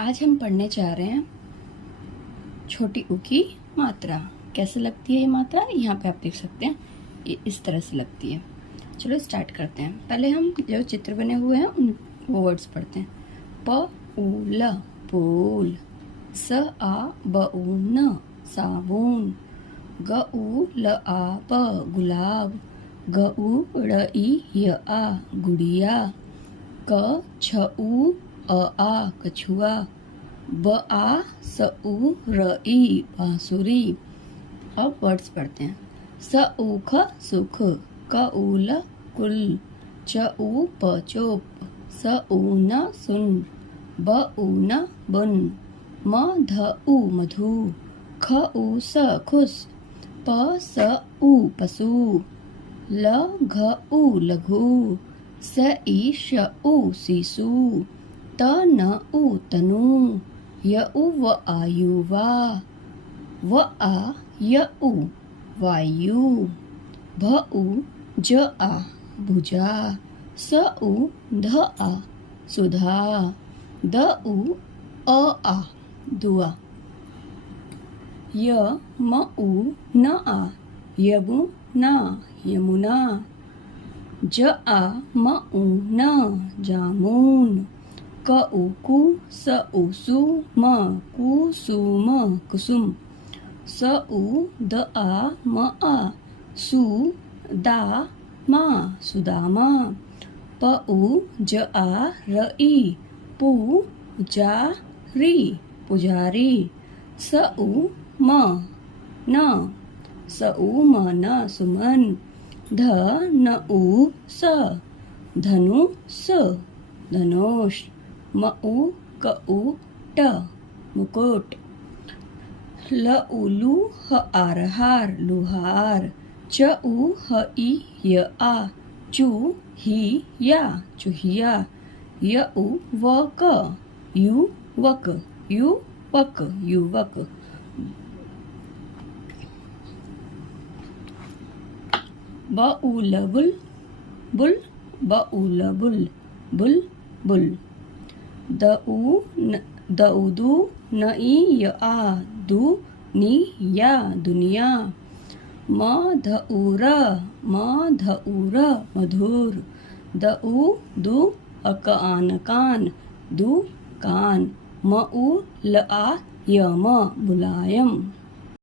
आज हम पढ़ने जा रहे हैं छोटी ऊ की मात्रा। कैसे लगती है ये मात्रा? यहाँ पे आप देख सकते हैं, ये इस तरह से लगती है। चलो स्टार्ट करते हैं। पहले हम जो चित्र बने हुए हैं उन वो वर्ड्स पढ़ते हैं। प उ ल पूल, स आ ब उ न साबुन, ग उ ल आ प गुलाब, ग उ ड़ ई य आ गुड़िया, क छ उ अ आ कछुआ, ब आ स उ र ई बांसुरी। अब वर्ड्स पढ़ते हैं। स उ ख सुख, क उ ल कुल, च उ प चोप, स उ न सुन, ब उ न बुन, म ध उ मधु, ख उ स खुश, प स उ पशु, ल घ उ लघु, स ई श उ शिशु, त न उ तनु, य उ व आ युवा, व आ य उ वायु, भ उ ज आ भुजा, स उ ध आ सुधा, द उ अ आ दुआ, य म उ न आ यमुना यमुना, ज आ म उ न जामुन, क उ कु स उ सु म कुसुम कुसुम, स उ द आ म आ सु दा मा सुदामा, प उ ज आ र ई पु जा री पुजारी, स उ म न स उ म न सुमन, ध न उ स धनु स धनुष, म उ क उ ट मुकुट, ल उ लु ह आर हार लुहार, च उ ह ई य आ चू ही या चूहिया, य उ व क युवक युवक युवक, ब उ ल बुल बुल, ब उ ल बुल बुल बुल, द उ दु न ई य आ दु नी या दुनिया, म ध उ र मधुर, द उ दु अक आन कान दु कान, म उ ल आ य म मुलायम।